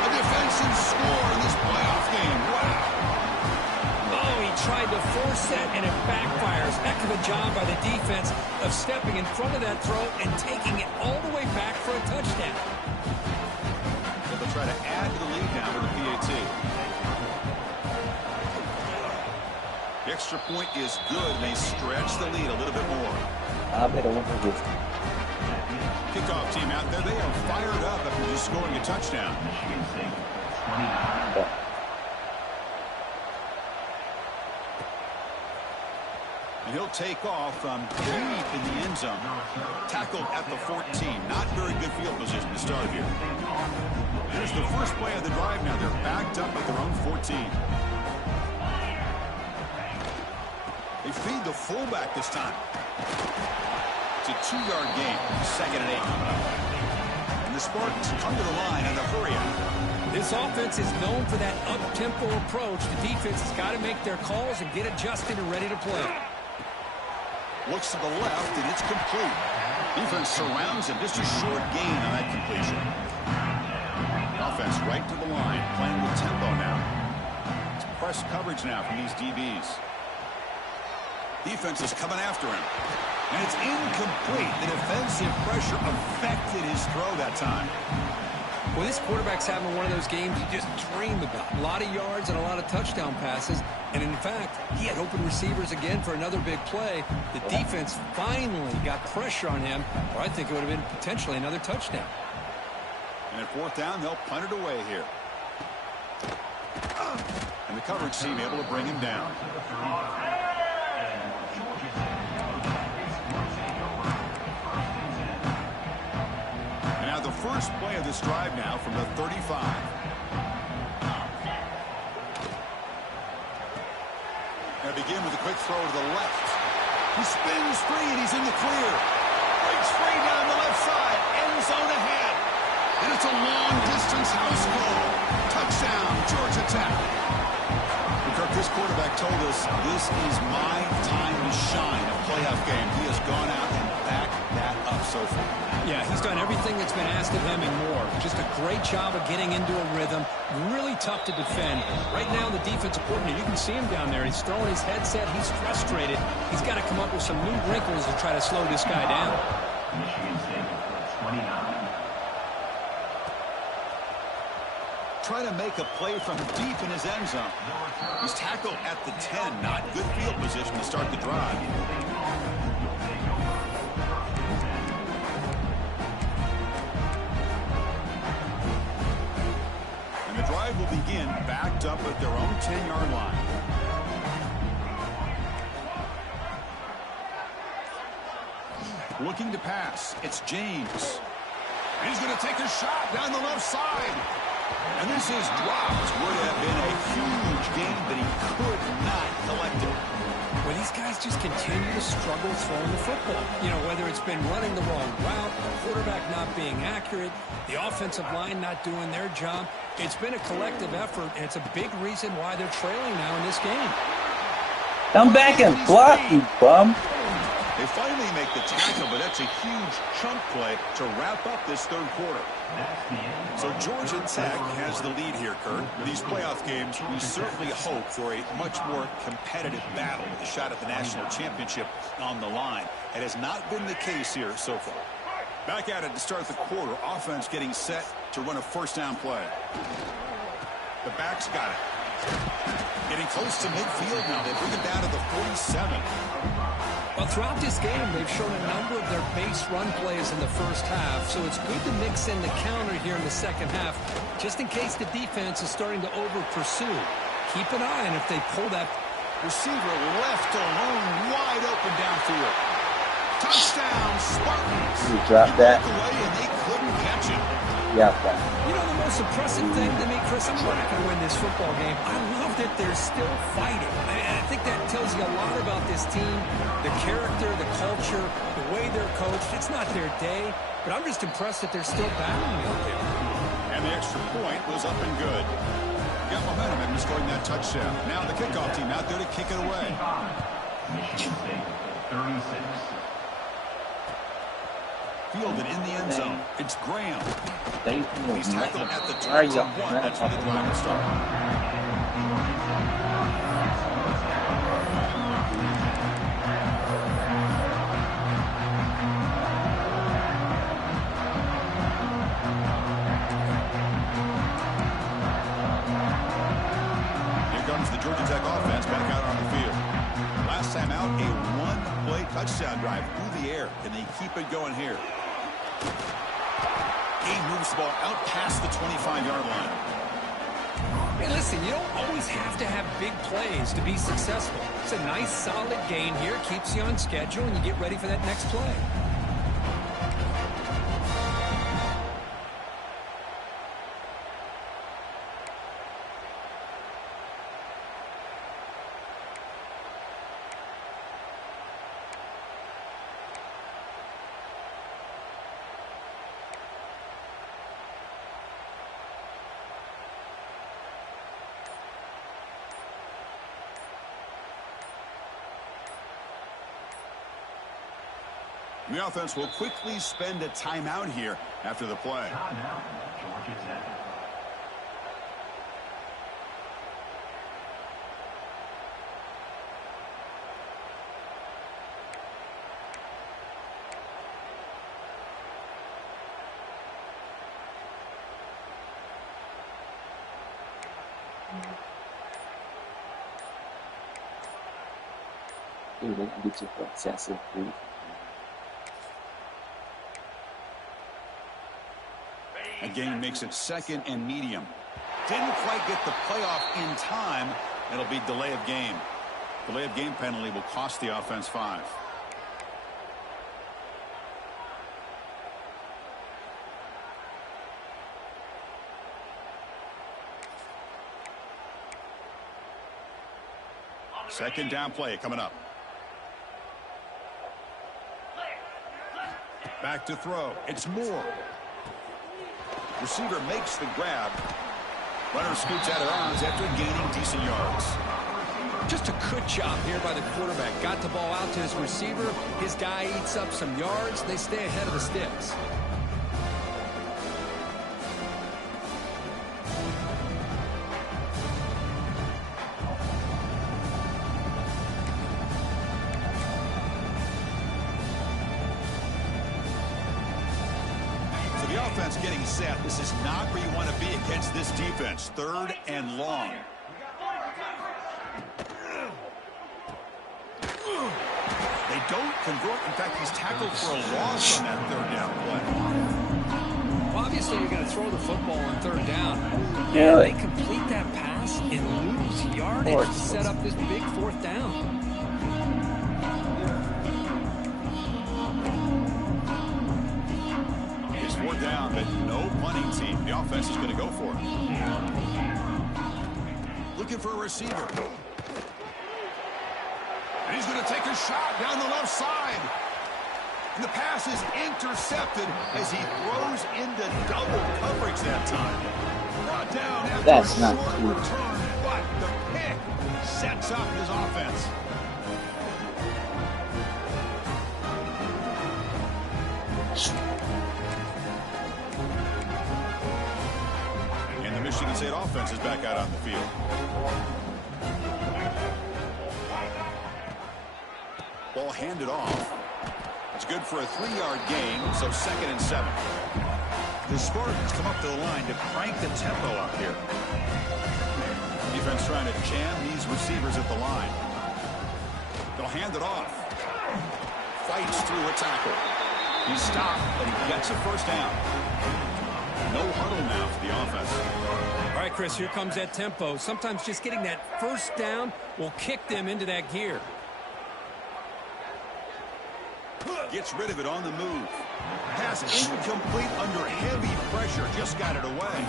A defensive score in this playoff game. Wow. Oh, he tried to force that, and it backfires. Heck of a job by the defense of stepping in front of that throw and taking it all the way back for a touchdown. They'll try to add to the lead now with the PAT. The extra point is good, and they stretch the lead a little bit more. I bet over this. Kickoff team out there, they are fired up after just scoring a touchdown. Michigan State, 29. And he'll take off from deep in the end zone. Tackled at the 14. Not very good field position to start here. Here's the first play of the drive now. They're backed up at their own 14. They feed the fullback this time. It's a 2-yard gain. 2nd and 8. And the Spartans come to the line in a hurry up. This offense is known for that up-tempo approach. The defense has got to make their calls and get adjusted and ready to play. Looks to the left, and it's complete. Defense surrounds him. Just a short gain on that completion. Offense right to the line, playing with tempo now. It's press coverage now from these DBs. Defense is coming after him. And it's incomplete. The defensive pressure affected his throw that time. Well, this quarterback's having one of those games you just dream about. A lot of yards and a lot of touchdown passes. And in fact, he had open receivers again for another big play. The defense finally got pressure on him, or I think it would have been potentially another touchdown. And at 4th down, they'll punt it away here. And the coverage team able to bring him down. And now the first play of this drive now from the 35. Now begin with a quick throw to the left. He spins free and he's in the clear. breaks free down the left side. End zone ahead. And it's a long-distance house goal. Touchdown, Georgia Tech. Kirk, this quarterback told us this is my time to shine, a playoff game. He has gone out and backed that up so far. Yeah, he's done everything that's been asked of him and more. Just a great job of getting into a rhythm. Really tough to defend. Right now, the defensive coordinator, you can see him down there. He's throwing his headset. He's frustrated. He's got to come up with some new wrinkles to try to slow this guy down. Michigan State for 29. Trying to make a play from deep in his end zone. He's tackled at the 10. Not good field position to start the drive. And the drive will begin backed up at their own 10-yard line. Looking to pass. It's James. And he's going to take a shot down the left side. And this is dropped. Would have been a huge game, but he could not collect it. Well, these guys just continue to struggle throwing the football. You know, whether it's been running the wrong route, the quarterback not being accurate, the offensive line not doing their job. It's been a collective effort, and it's a big reason why they're trailing now in this game. Come back and block, you bum. They finally make the tackle, but that's a huge chunk play to wrap up this third quarter. So Georgia Tech has the lead here, Kurt. These playoff games, we certainly hope for a much more competitive battle with a shot at the national championship on the line. It has not been the case here so far. Back at it to start the quarter. Offense getting set to run a first down play. The back's got it. Getting close to midfield now. They bring it down to the 47. Well, throughout this game, they've shown a number of their base run plays in the first half, so it's good to mix in the counter here in the second half, just in case the defense is starting to over-pursue. Keep an eye on if they pull that. Receiver left alone, wide open downfield. Touchdown, Spartans. You dropped that. Away and they couldn't catch it. Yeah. You know, the most impressive thing to me, Chris, I'm not going to win this football game. I love that they're still fighting. I think that tells you a lot about this team, the character, the culture, the way they're coached. It's not their day, but I'm just impressed that they're still battling out there. And the extra point was up and good. Got momentum and scoring that touchdown. Now the kickoff team out there to kick it away. Michigan State 36. Fielded in the end zone. It's Graham. He's He's tackled at the 21. That's where the drive will start. Here comes the Georgia Tech offense back out on the field. Last time out, a one-play touchdown drive through the air. Can they keep it going here? He moves the ball out past the 25-yard line. Hey, listen, you don't always have to have big plays to be successful. It's a nice, solid gain here. Keeps you on schedule, and you get ready for that next play. The offense will quickly spend a timeout here after the play. Timeout, Georgia Tech. Again makes it second and medium. Didn't quite get the playoff in time. It'll be delay of game. Delay of game penalty will cost the offense 5. Second down play coming up. Back to throw. It's Moore. Receiver makes the grab. Runner scoots out of bounds after gaining decent yards. Just a good job here by the quarterback. Got the ball out to his receiver. His guy eats up some yards. They stay ahead of the sticks. So the offense getting set. This is not where you want to be against this defense. 3rd and long. They don't convert. In fact, he's tackled for a loss on that 3rd down play. Well, obviously, you're going to throw the football on 3rd down. Yeah. They complete that pass and lose yardage to set up this big 4th down. It's 4th down, but no punting team. The offense is going to go for it. Looking for a receiver. And he's going to take a shot down the left side. And the pass is intercepted as he throws into double coverage that time. Brought down after That's a not short cool. return, but the pick sets up his offense. And the Michigan State offense is back out on the field. Ball handed off. It's good for a 3-yard gain, so 2nd and 7. The Spartans come up to the line to crank the tempo up here. Defense trying to jam these receivers at the line. They'll hand it off. Fights through a tackle. He's stopped, but he gets a 1st down. No huddle now for the offense. All right, Chris, here comes that tempo. Sometimes just getting that 1st down will kick them into that gear. Gets rid of it on the move. Pass incomplete under heavy pressure. Just got it away.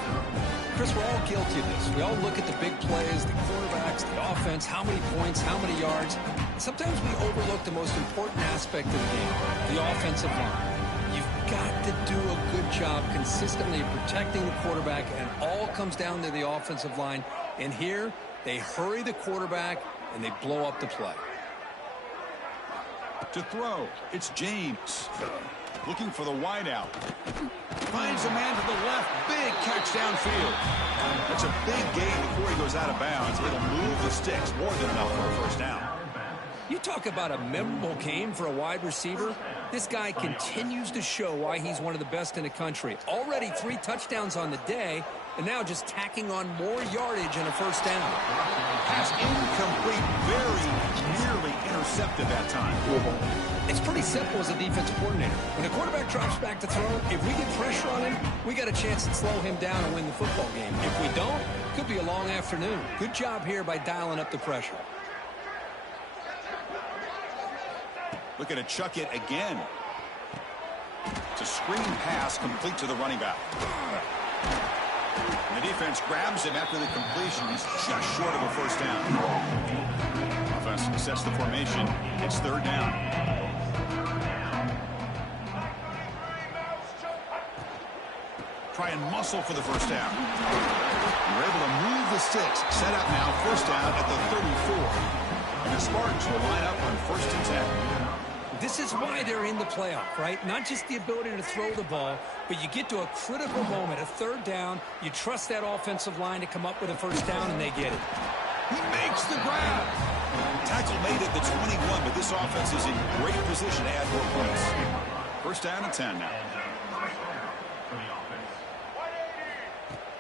Chris, we're all guilty of this. We all look at the big plays, the quarterbacks, the offense, how many points, how many yards. Sometimes we overlook the most important aspect of the game, the offensive line. You've got to do a good job consistently protecting the quarterback, and it all comes down to the offensive line. And here, they hurry the quarterback, and they blow up the play. To throw, it's James. Looking for the wideout. Finds a man to the left. Big catch downfield. That's a big gain before he goes out of bounds. It'll move the sticks more than enough for a 1st down. You talk about a memorable game for a wide receiver. This guy continues to show why he's one of the best in the country. Already 3 touchdowns on the day, and now just tacking on more yardage and a 1st down. Pass incomplete, very nearly intercepted that time. It's pretty simple as a defensive coordinator. When the quarterback drops back to throw, if we get pressure on him, we got a chance to slow him down and win the football game. If we don't, could be a long afternoon. Good job here by dialing up the pressure. Looking to chuck it again. It's a screen pass complete to the running back. And the defense grabs him after the completion. He's just short of a 1st down. Offense sets the formation. It's 3rd down. Try and muscle for the 1st down. We're able to move the sticks. Set up now, 1st down at the 34. And the Spartans will line up on 1st and 10. This is why they're in the playoff, right? Not just the ability to throw the ball, but you get to a critical moment, a 3rd down. You trust that offensive line to come up with a 1st down, and they get it. He makes the grab. Tackle made at the 21, but this offense is in great position to add more points. 1st down and 10 now.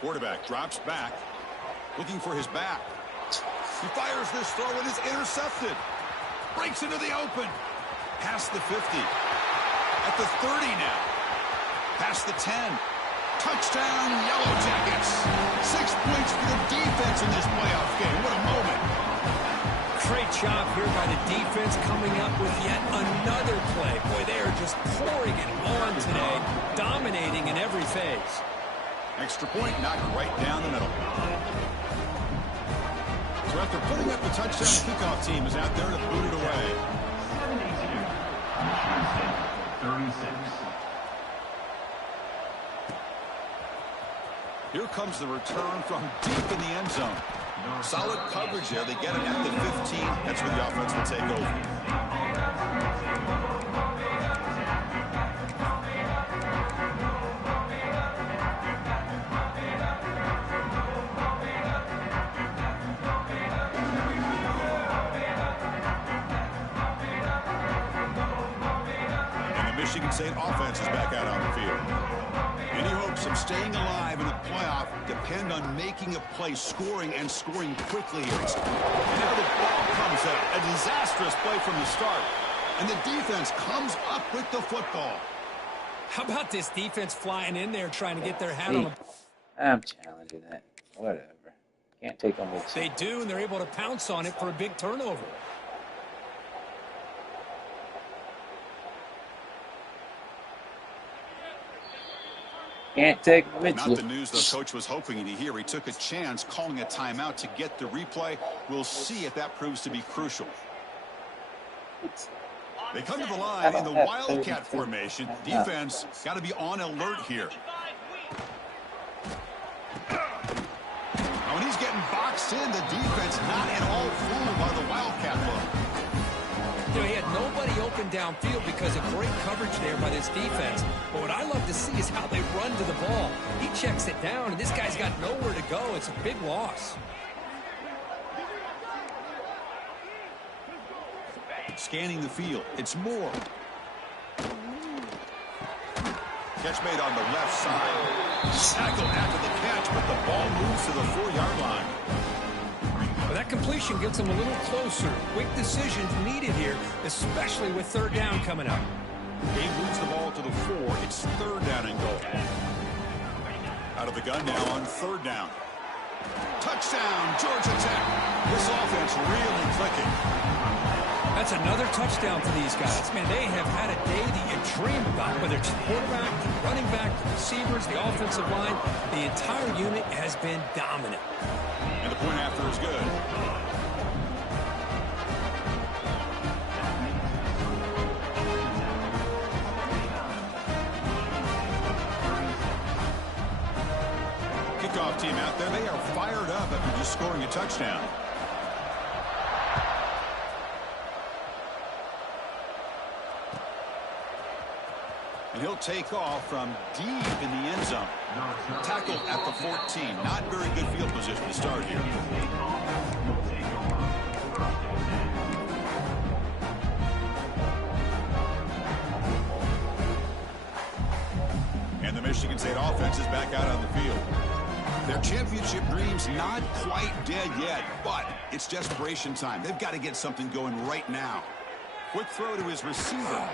Quarterback drops back, looking for his back. He fires this throw and is intercepted. Breaks into the open. Past the 50. At the 30 now. Past the 10. Touchdown, Yellow Jackets. 6 points for the defense in this playoff game. What a moment. Great job here by the defense coming up with yet another play. Boy, they are just pouring it on today, dominating in every phase. Extra point knocked right down the middle. So after putting up the touchdown, the kickoff team is out there to boot it away. 36. Here comes the return from deep in the end zone. Solid coverage there. They get it at the 15. That's where the offense will take over. Michigan State offense is back out on the field. Any hopes of staying alive in the playoff depend on making a play, scoring, and scoring quickly here. And now the ball comes out. A disastrous play from the start. And the defense comes up with the football. How about this defense flying in there trying to get their hat on the... I'm challenging that. Whatever. Can't take on this. They do, and they're able to pounce on it for a big turnover. Can't take with Not you. the news the coach was hoping to hear. He took a chance calling a timeout to get the replay. We'll see if that proves to be crucial. They come to the line in the Wildcat formation. Defense got to be on alert here. When he's getting boxed in, the defense not at all fooled by the Wildcat look. You know, he had nobody open downfield because of great coverage there by this defense. But what I love to see is how they run to the ball. He checks it down, and this guy's got nowhere to go. It's a big loss. Scanning the field. It's Moore. Catch made on the left side. Tackled after the catch, but the ball moves to the 4-yard line. Well, that completion gets them a little closer. Quick decisions needed here, especially with third down coming up. He moves the ball to the 4. It's third down and goal. Out of the gun now on third down. Touchdown, Georgia Tech. This offense really clicking. That's another touchdown for these guys. Man, they have had a day that you dream about, whether it's the quarterback, the running back, the receivers, the offensive line. The entire unit has been dominant. And the point after is good. Kickoff team out there. They are fired up after just scoring a touchdown. And he'll take off from deep in the end zone. Tackled at the 14. Not very good field position to start here. And the Michigan State offense is back out on the field. Their championship dreams not quite dead yet, but it's desperation time. They've got to get something going right now. Quick throw to his receiver.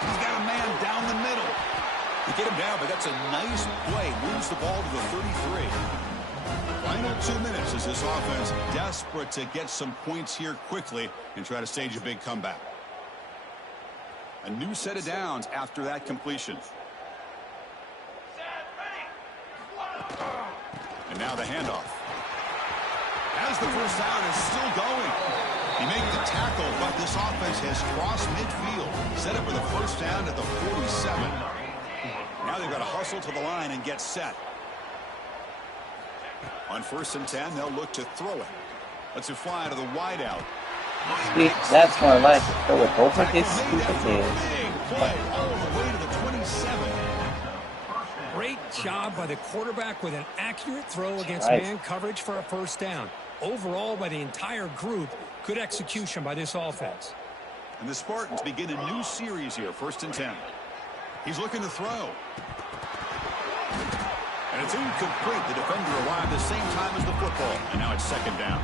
He's got a man down the middle. They get him down, but that's a nice play. Moves the ball to the 33. Final 2 minutes as this offense desperate to get some points here quickly and try to stage a big comeback. A new set of downs after that completion. And now the handoff. As the first down is still going. He makes the tackle, but this offense has crossed midfield. Set up for the first down at the 47. Now they've got to hustle to the line and get set. On 1st and 10, they'll look to throw it. Lets it fly to the wideout. See, that's more like it. Throw it over his stupid head. Big play all the way to the 27. Great job by the quarterback with an accurate throw against man coverage for a first down. Overall, by the entire group, good execution by this offense. And the Spartans begin a new series here, 1st and 10. He's looking to throw. And it's incomplete. The defender arrived at the same time as the football. And now it's 2nd down.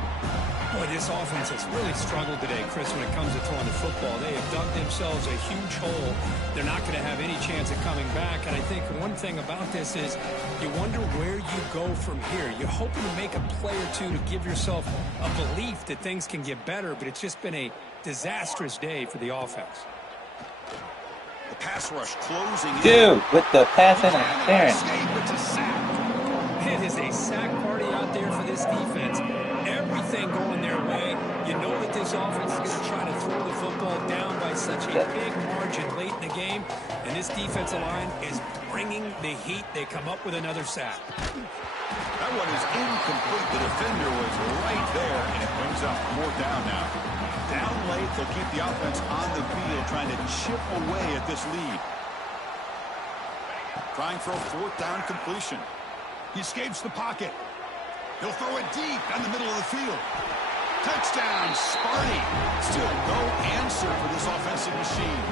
Boy, this offense has really struggled today, Chris, when it comes to throwing the football. They have dug themselves a huge hole. They're not going to have any chance of coming back. And I think one thing about this is you wonder where you go from here. You're hoping to make a play or two to give yourself a belief that things can get better, but it's just been a disastrous day for the offense. The pass rush closing in. Dude, with the passing interference. It is a sack party out there for this defense. Everything going their way. You know that this offense is going to try to throw the football down by such a big margin late in the game. And this defensive line is bringing the heat. They come up with another sack. That one is incomplete. The defender was right there, and it brings up more down now. Down late, they'll keep the offense on the field, trying to chip away at this lead. Trying for a fourth down completion. He escapes the pocket. He'll throw it deep down the middle of the field. Touchdown, Sparty. Still no answer for this offensive machine.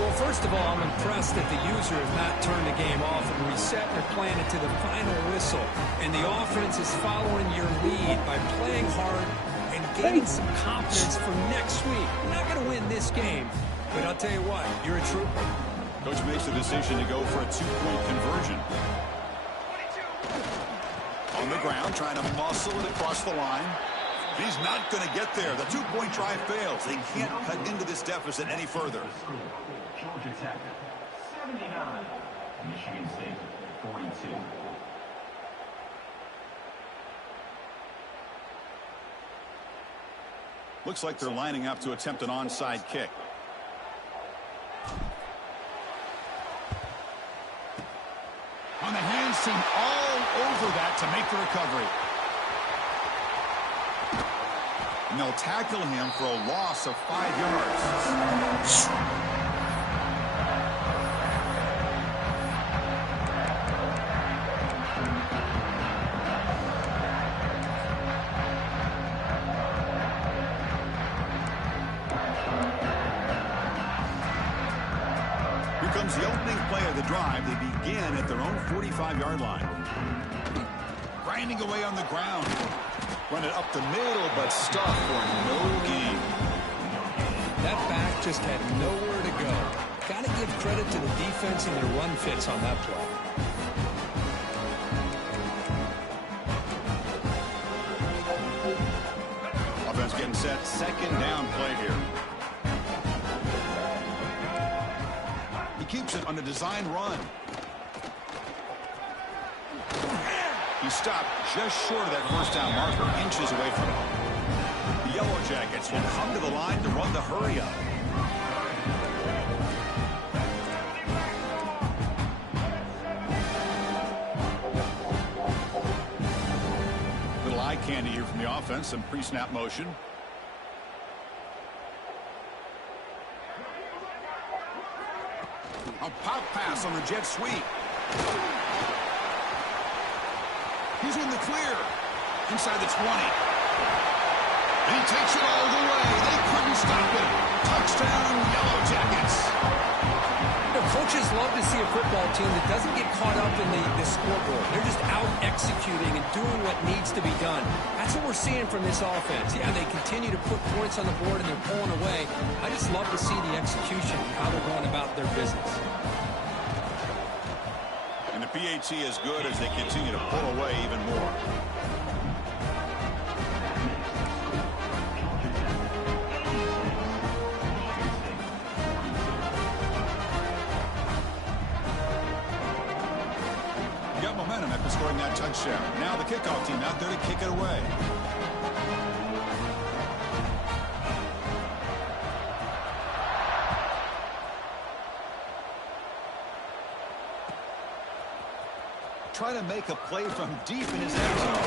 Well, first of all, I'm impressed that the user has not turned the game off and reset their plan to the final whistle. And the offense is following your lead by playing hard and gaining some confidence for next week. We're not going to win this game, but I'll tell you what, you're a trooper. Coach makes the decision to go for a two-point conversion. On the ground, trying to muscle it across the line. He's not going to get there. The two-point try fails. They can't cut into this deficit any further. Georgia Tech, 79. Michigan State, 42. Looks like they're lining up to attempt an onside kick. On the hands team all over that to make the recovery. And they'll tackle him for a loss of 5 yards. Here comes the opening play of the drive. They begin at their own 45-yard line. Grinding away on the ground. Run it up the middle, but stuck for no gain. That back just had nowhere to go. Got to give credit to the defense and their run fits on that play. Offense getting set. Second down play here. He keeps it on a design run. He stopped just short of that first down marker, inches away from it. The Yellow Jackets will come to the line to run the hurry up. Little eye candy here from the offense, some pre-snap motion. A pop pass on the jet sweep. He's in the clear. Inside the 20. And he takes it all the way. They couldn't stop it. Touchdown, Yellow Jackets. You know, coaches love to see a football team that doesn't get caught up in the scoreboard. They're just out executing and doing what needs to be done. That's what we're seeing from this offense. Yeah, they continue to put points on the board and they're pulling away. I just love to see the execution, how they're going about their business. And the PAT is good as they continue to pull away even more. You got momentum after scoring that touchdown. Now the kickoff team out there to kick it away. Trying to make a play from deep in his end zone.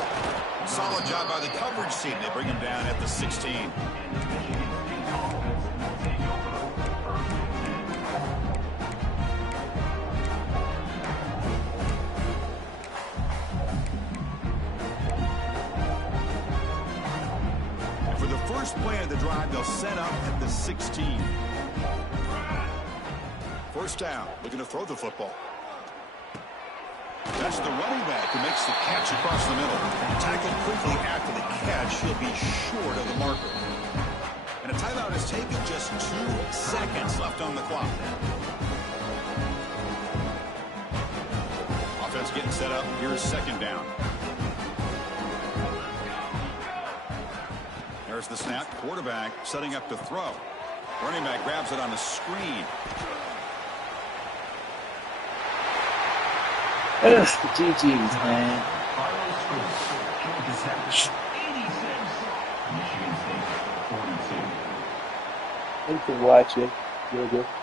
Solid job by the coverage team. They bring him down at the 16. And for the first play of the drive, they'll set up at the 16. First down, looking to throw the football. That's the running back who makes the catch across the middle. Tackled quickly after the catch. He'll be short of the marker. And a timeout is taken. Just 2 seconds left on the clock. Offense getting set up. Here's second down. There's the snap. Quarterback setting up to throw. Running back grabs it on the screen. Ugh, GG's, man. Thanks for watching. Georgia.